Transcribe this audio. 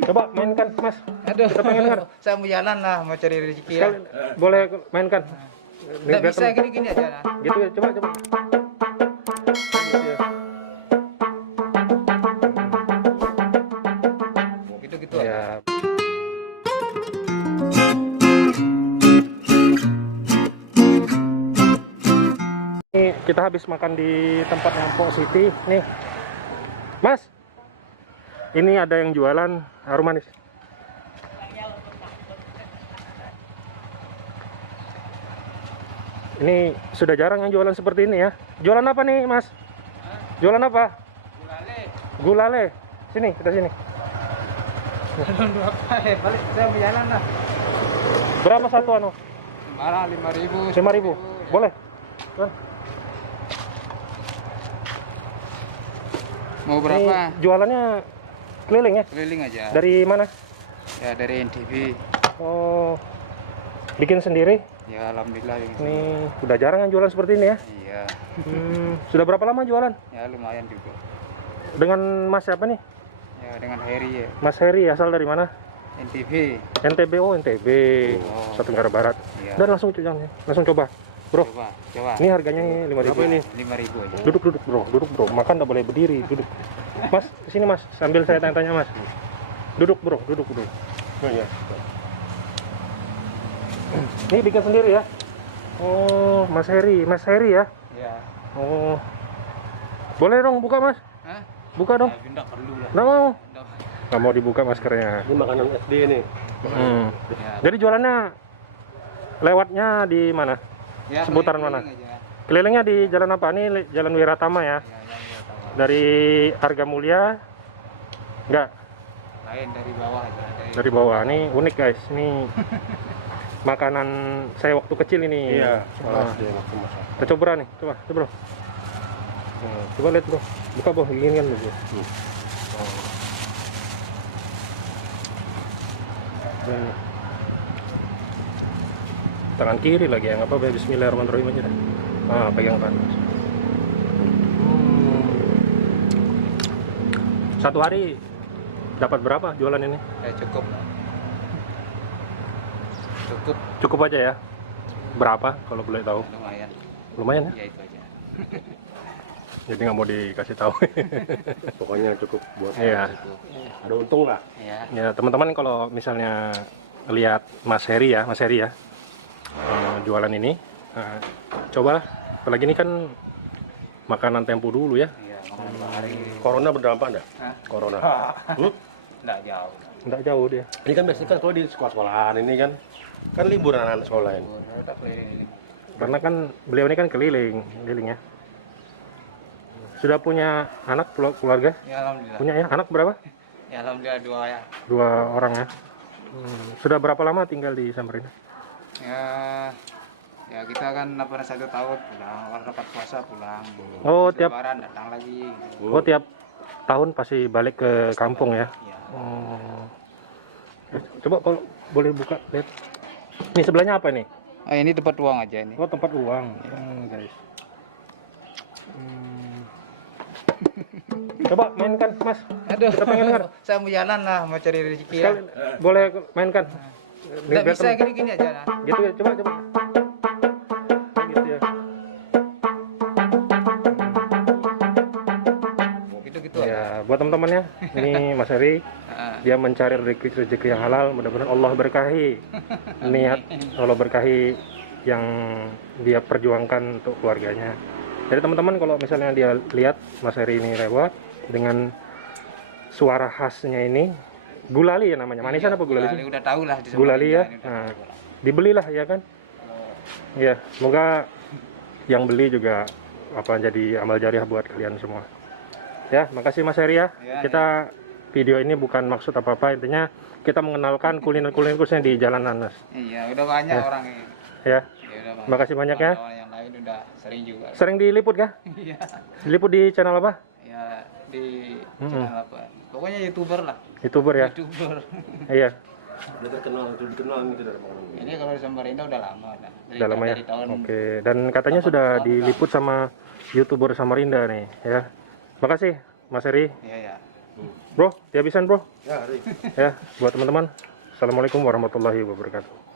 Coba mainkan, Mas. Aduh, kita pengen dengar. saya mau jalan lah, mau cari rezeki ya. Boleh mainkan. Nggak bisa gini-gini aja lah. Gitu ya, coba. Gitu ya. Gitu-gitu Ya. aja. Ini kita habis makan di tempat Pok Siti nih, Mas. Ini ada yang jualan harum manis. Ini sudah jarang yang jualan seperti ini ya. Jualan apa nih, Mas? Jualan apa? Gulale. Gulale. Sini, kita sini. Aduh, apa ya? Balik saya mau jalan lah. Berapa satu anu? Marah 5.000. 5.000. Boleh. Mau berapa? Ini jualannya keliling ya? Keliling aja. Dari mana? Ya dari NTV. Oh, bikin sendiri? Ya alhamdulillah. Ini udah jarang yang jualan seperti ini ya? Iya. Sudah berapa lama jualan? Ya lumayan juga. Dengan Mas siapa nih? Ya dengan Heri ya. Mas Heri, asal dari mana? NTV. NTB, oh NTB, Nusa Tenggara Barat. Iya. Dan langsung coba, bro. Coba. Ini harganya 5.000 ini. 5.000 aja. Duduk bro, makan nggak boleh berdiri, duduk. Mas, kesini Mas, sambil saya tanya-tanya Mas. Duduk bro. Oh iya. Ini bikin sendiri ya? Oh, Mas Heri ya? Iya. Oh, boleh dong buka Mas? Hah? Buka dong. Ya, tidak perlu lah. Nggak mau? Nggak. Nggak mau dibuka maskernya. Ini makanan SD nih. Ya. Jadi jualannya lewatnya di mana? Ya, Seputaran mana? keliling aja. Kelilingnya di jalan apa? Ini Jalan Wiratama ya? Ya, yang tahu. Dari Harga Mulia? Enggak, Lain dari bawah aja. dari bawah. Ini unik guys. Ini makanan saya waktu kecil ini. Iya. Wah, SD waktu masa. kita coba nih, coba bro. Coba lihat bro, buka bro, gini kan bro. Ini. Tangan kiri lagi ya, nggak apa-apa. Bismillahirrahmanirrahim aja dah. Pegang kan. Satu hari dapat berapa jualan ini? Ya cukup lah. Cukup. Cukup aja ya. Berapa kalau boleh tahu? Lumayan. Lumayan ya. Ya itu aja. Jadi nggak mau dikasih tahu. Pokoknya cukup buat Iya. ada untung lah. Ya. Ya teman-teman, kalau misalnya lihat Mas Heri ya, jualan ini, cobalah. Apalagi ini kan makanan tempo dulu ya. Iya, makan 2 hari. Corona berdampak enggak? Hah? Corona. Nggak jauh. Nggak jauh dia. Ini kan biasanya kan kalau di sekolah-sekolahan ini kan libur anak-anak sekolah ini. Kita keliling. Karena kan beliau ini kan keliling ya. Sudah punya anak, keluarga? Ya alhamdulillah. Punya ya? Anak berapa? Ya alhamdulillah 2 ya. 2 orang ya. Sudah berapa lama tinggal di Samarinda? Ya kita kan 1 tahun pulang, kalau dapat puasa pulang. Oh, tiap Lebaran datang lagi. tiap tahun pasti balik ke kampung ya. Ya. Oh. Coba kalau boleh buka lihat. Ini sebelahnya apa nih? Ini tempat uang aja ini. Oh, tempat uang. Guys. Coba mainkan, Mas. Aduh, kita pengen dengar. saya mau jalan lah, mau cari rezeki ya. Boleh mainkan. Nggak bisa gini-gini aja lah. Gitu ya, coba. Gitu ya. Gitu-gitu Ya, aja. buat teman-temannya, ini Mas Heri. Ah, Dia mencari rezeki yang halal, mudah-mudahan Allah berkahi niat, Allah berkahi yang dia perjuangkan untuk keluarganya. Jadi teman-teman, kalau misalnya dia lihat Mas Heri ini lewat dengan suara khasnya ini, gulali ya namanya, manisan apa gulali sih? Udah tahu lah di Gulali ya. Samarinda ini udah Nah, tahu lah. dibelilah ya kan? Ya, semoga yang beli juga jadi amal jariah buat kalian semua. Ya, makasih Mas Heri ya. Ya, Kita video ini bukan maksud apa-apa, intinya kita mengenalkan kuliner-kuliner khususnya di Jalan Nanas. Iya, udah banyak orang ini. Ya, Ya, udah banyak. makasih banyak ya. Kawan-kawan yang lain udah sering juga. Sering diliput kah? Iya. Diliput di channel apa? Ya di channel apa? Pokoknya YouTuber lah. YouTuber ya? YouTuber. Iya, Udah terkenal, itu dikenal gitu dari makanan. Ini kalau di Samarinda udah lama dah. udah lama ya. Dari tahun Oke, dan katanya sudah diliput sama YouTuber Samarinda nih ya. Makasih Mas Eri. Iya ya. Bro, dihabisan bro. Ya, Ri. Ya, buat teman-teman. Assalamualaikum warahmatullahi wabarakatuh.